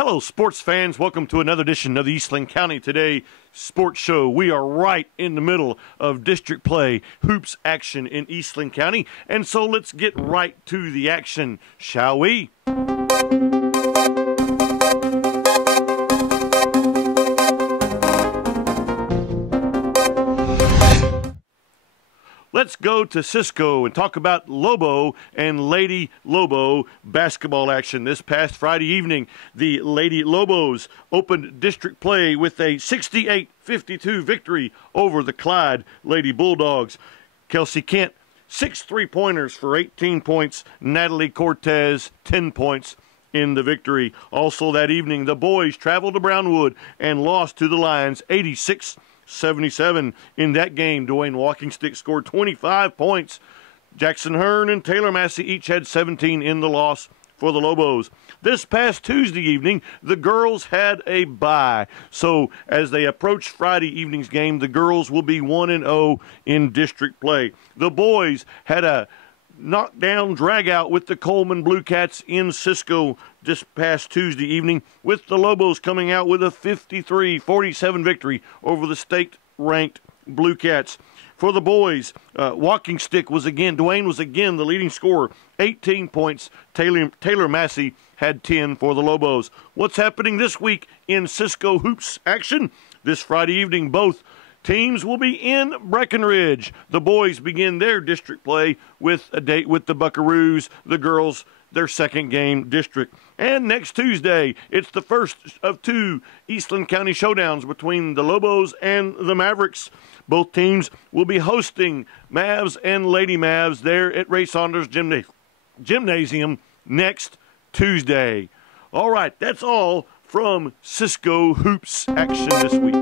Hello, sports fans. Welcome to another edition of the Eastland County Today Sports Show. We are right in the middle of district play, hoops action in Eastland County. And so let's get right to the action, shall we? Let's go to Cisco and talk about Lobo and Lady Lobo basketball action. This past Friday evening, the Lady Lobos opened district play with a 68-52 victory over the Clyde Lady Bulldogs. Kelsey Kent, 6 3-pointers for 18 points. Natalie Cortez, 10 points in the victory. Also that evening, the boys traveled to Brownwood and lost to the Lions 86-77 in that game. Dwayne Walkingstick scored 25 points. Jackson Hearn and Taylor Massey each had 17 in the loss for the Lobos. This past Tuesday evening, the girls had a bye. So as they approach Friday evening's game, the girls will be 1-0 in district play. The boys had a knockdown drag-out with the Coleman Blue Cats in Cisco this past Tuesday evening, with the Lobos coming out with a 53-47 victory over the state-ranked Blue Cats. For the boys, Walkingstick was again, Dwayne was again the leading scorer, 18 points. Taylor Massey had 10 for the Lobos. What's happening this week in Cisco hoops action? This Friday evening, both teams will be in Breckenridge. The boys begin their district play with a date with the Buckaroos. The girls, their second game district. And next Tuesday, it's the first of two Eastland County showdowns between the Lobos and the Mavericks. Both teams will be hosting Mavs and Lady Mavs there at Ray Saunders Gymnasium next Tuesday. All right, that's all from Cisco hoops action this week.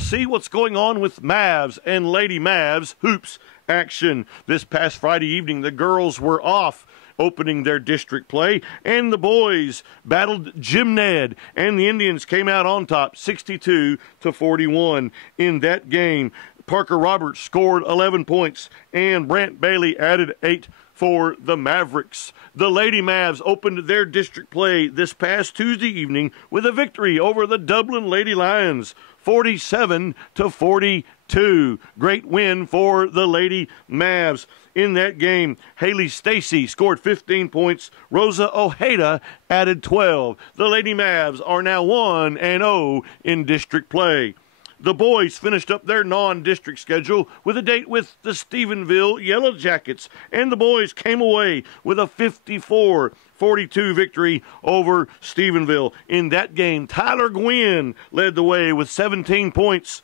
See what's going on with Mavs and Lady Mavs hoops action. This past Friday evening, the girls were off opening their district play, and the boys battled Jim Ned, and the Indians came out on top 62-41 in that game. Parker Roberts scored 11 points, and Brant Bailey added 8 for the Mavericks. The Lady Mavs opened their district play this past Tuesday evening with a victory over the Dublin Lady Lions, 47-42. Great win for the Lady Mavs. In that game, Haley Stacy scored 15 points. Rosa Ojeda added 12. The Lady Mavs are now 1-0 in district play. The boys finished up their non-district schedule with a date with the Stephenville Yellow Jackets, and the boys came away with a 54-42 victory over Stephenville. In that game, Tyler Gwynn led the way with 17 points.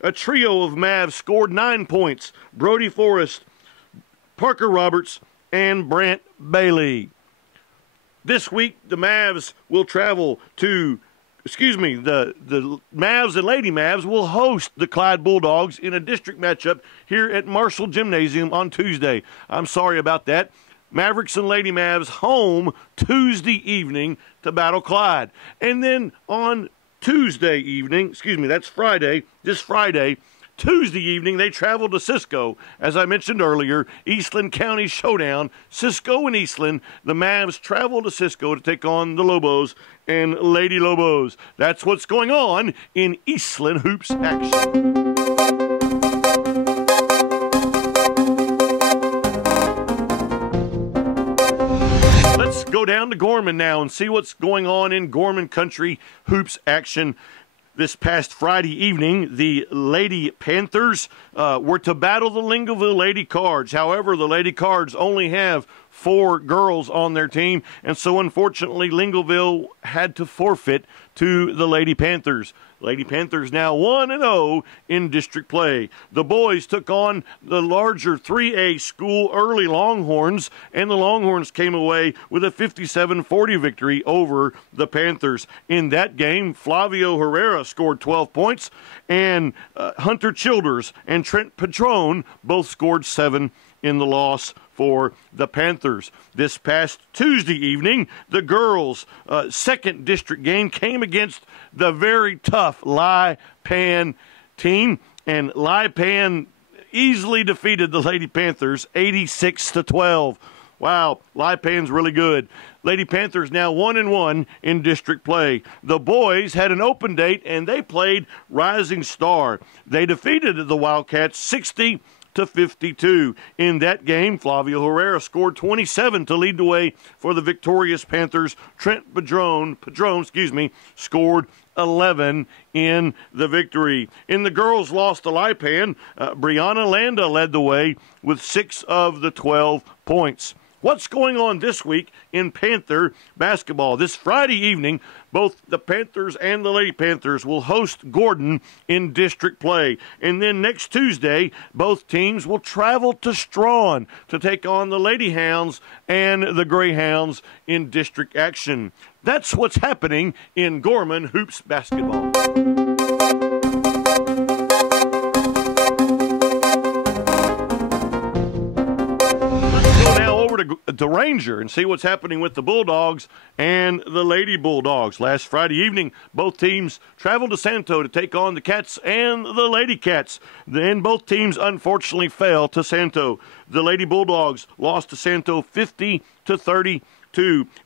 A trio of Mavs scored 9 points. Brody Forrest, Parker Roberts, and Brant Bailey. This week, the Mavs will travel to the Mavs and Lady Mavs will host the Clyde Bulldogs in a district matchup here at Marshall Gymnasium on Tuesday. I'm sorry about that. Mavericks and Lady Mavs home Tuesday evening to battle Clyde. And then on Tuesday evening, that's Friday, this Friday, Tuesday evening, they travel to Cisco. As I mentioned earlier, Eastland County Showdown, Cisco and Eastland. The Mavs travel to Cisco to take on the Lobos and Lady Lobos. That's what's going on in Eastland hoops action. Let's go down to Gorman now and see what's going on in Gorman Country hoops action. This past Friday evening, the Lady Panthers were to battle the Lincolnville Lady Cards. However, the Lady Cards only have 4 girls on their team, and so unfortunately, Lincolnville had to forfeit to the Lady Panthers. Lady Panthers now 1-0 in district play. The boys took on the larger 3A school early Longhorns, and the Longhorns came away with a 57-40 victory over the Panthers. In that game, Flavio Herrera scored 12 points, and Hunter Childers and Trent Patron both scored 7 in the loss for the Panthers. This past Tuesday evening, the girls' second district game came against the very tough Lai Pan team, and Lai Pan easily defeated the Lady Panthers 86-12. Wow, Lipan's really good. Lady Panthers now 1-1 in district play. The boys had an open date, and they played Rising Star. They defeated the Wildcats 60-52. In that game, Flavio Herrera scored 27 to lead the way for the victorious Panthers. Trent Padron, scored 11 in the victory. In the girls' loss to Lipan, Brianna Landa led the way with 6 of the 12 points. What's going on this week in Panther basketball? This Friday evening, both the Panthers and the Lady Panthers will host Gordon in district play. And then next Tuesday, both teams will travel to Strawn to take on the Lady Hounds and the Greyhounds in district action. That's what's happening in Gorman Hoops basketball. To Ranger and see what's happening with the Bulldogs and the Lady Bulldogs. Last Friday evening, both teams traveled to Santo to take on the Cats and the Lady Cats. Then both teams unfortunately fell to Santo. The Lady Bulldogs lost to Santo 50-32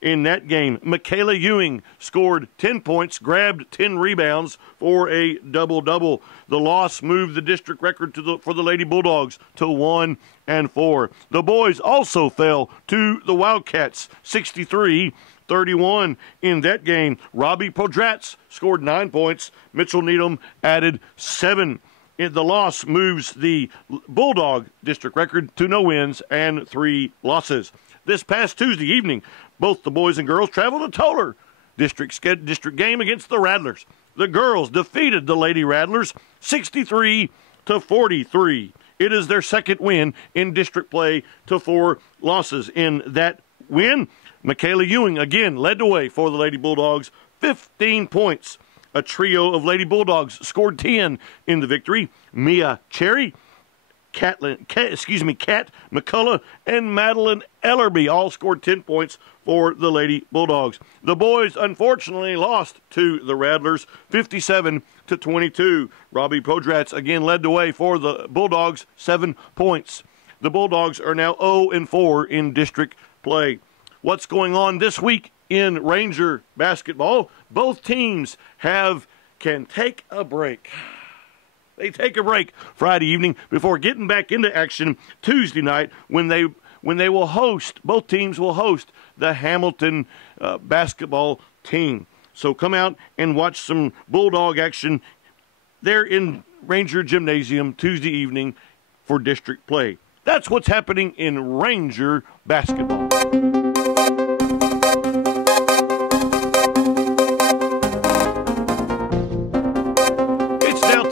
in that game. Michaela Ewing scored 10 points, grabbed 10 rebounds for a double-double. The loss moved the district record for the Lady Bulldogs to 1-4. The boys also fell to the Wildcats 63-31 in that game. Robbie Podratz scored 9 points. Mitchell Needham added 7. The loss moves the Bulldog district record to no wins and 3 losses. This past Tuesday evening, both the boys and girls traveled to Toller district game against the Rattlers. The girls defeated the Lady Rattlers 63-43. It is their second win in district play to 4 losses. In that win, Michaela Ewing again led the way for the Lady Bulldogs, 15 points. A trio of Lady Bulldogs scored 10 in the victory. Mia Cherry, Kat McCullough, and Madeline Ellerby all scored 10 points for the Lady Bulldogs. The boys unfortunately lost to the Rattlers 57-22. Robbie Podratz again led the way for the Bulldogs, 7 points. The Bulldogs are now 0-4 in district play. What's going on this week in Ranger basketball? Both teams can take a break. They take a break Friday evening before getting back into action Tuesday night when they will host, both teams will host the Hamilton basketball team. So come out and watch some Bulldog action there in Ranger Gymnasium Tuesday evening for district play. That's what's happening in Ranger basketball.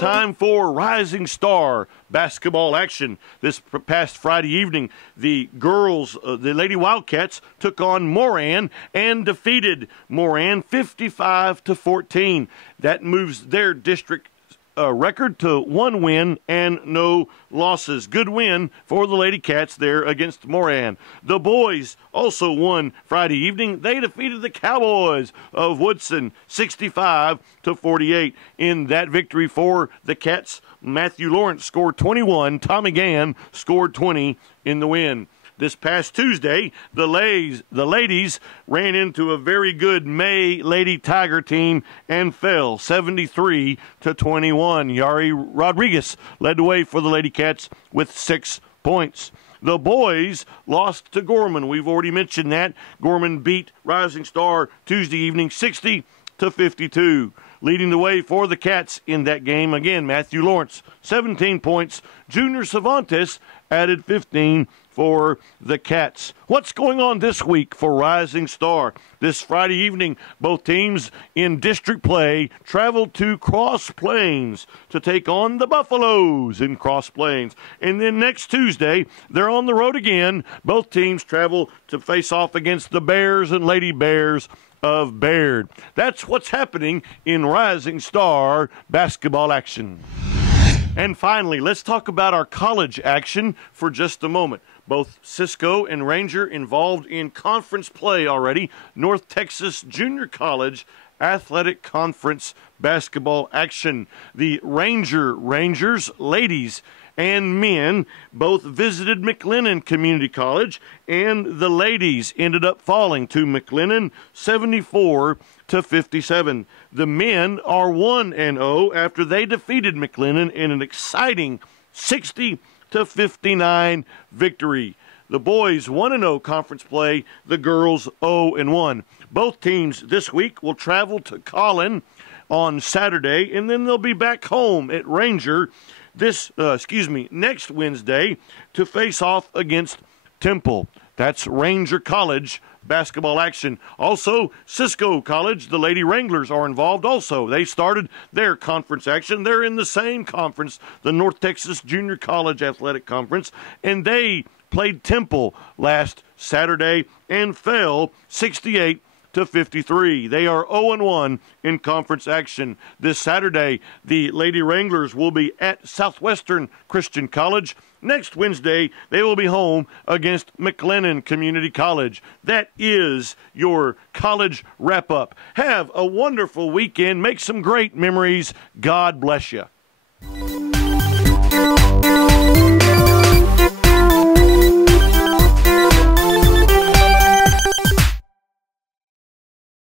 Time for Rising Star basketball action. This past Friday evening, the girls, the Lady Wildcats, took on Moran and defeated Moran 55-14. That moves their district record to 1 win and no losses. Good win for the Lady Cats there against Moran. The boys also won Friday evening. They defeated the Cowboys of Woodson 65-48. In that victory for the Cats, Matthew Lawrence scored 21. Tommy Gann scored 20 in the win. This past Tuesday, the ladies ran into a very good May Lady Tiger team and fell 73-21. Yari Rodriguez led the way for the Lady Cats with 6 points. The boys lost to Gorman. We've already mentioned that. Gorman beat Rising Star Tuesday evening 60-52. Leading the way for the Cats in that game, again, Matthew Lawrence, 17 points. Junior Cervantes added 15 for the Cats. What's going on this week for Rising Star? This Friday evening, both teams in district play travel to Cross Plains to take on the Buffaloes in Cross Plains. And then next Tuesday, they're on the road again. Both teams travel to face off against the Bears and Lady Bears of Baird. That's what's happening in Rising Star basketball action. And finally, let's talk about our college action for just a moment. Both Cisco and Ranger involved in conference play already. North Texas Junior College Athletic Conference basketball action. The Rangers ladies and men both visited McLennan Community College, and the ladies ended up falling to McLennan 74-57. The men are 1-0 after they defeated McLennan in an exciting 60-59 victory. The boys 1-0 conference play, the girls 0-1. Both teams this week will travel to Collin on Saturday, and then they'll be back home at Ranger next Wednesday to face off against Temple. That's Ranger College basketball action. Also, Cisco College, the Lady Wranglers are involved also. They started their conference action. They're in the same conference, the North Texas Junior College Athletic Conference, and they played Temple last Saturday and fell 68-53. They are 0-1 in conference action. This Saturday, the Lady Wranglers will be at Southwestern Christian College. Next Wednesday, they will be home against McLennan Community College. That is your college wrap-up. Have a wonderful weekend. Make some great memories. God bless you.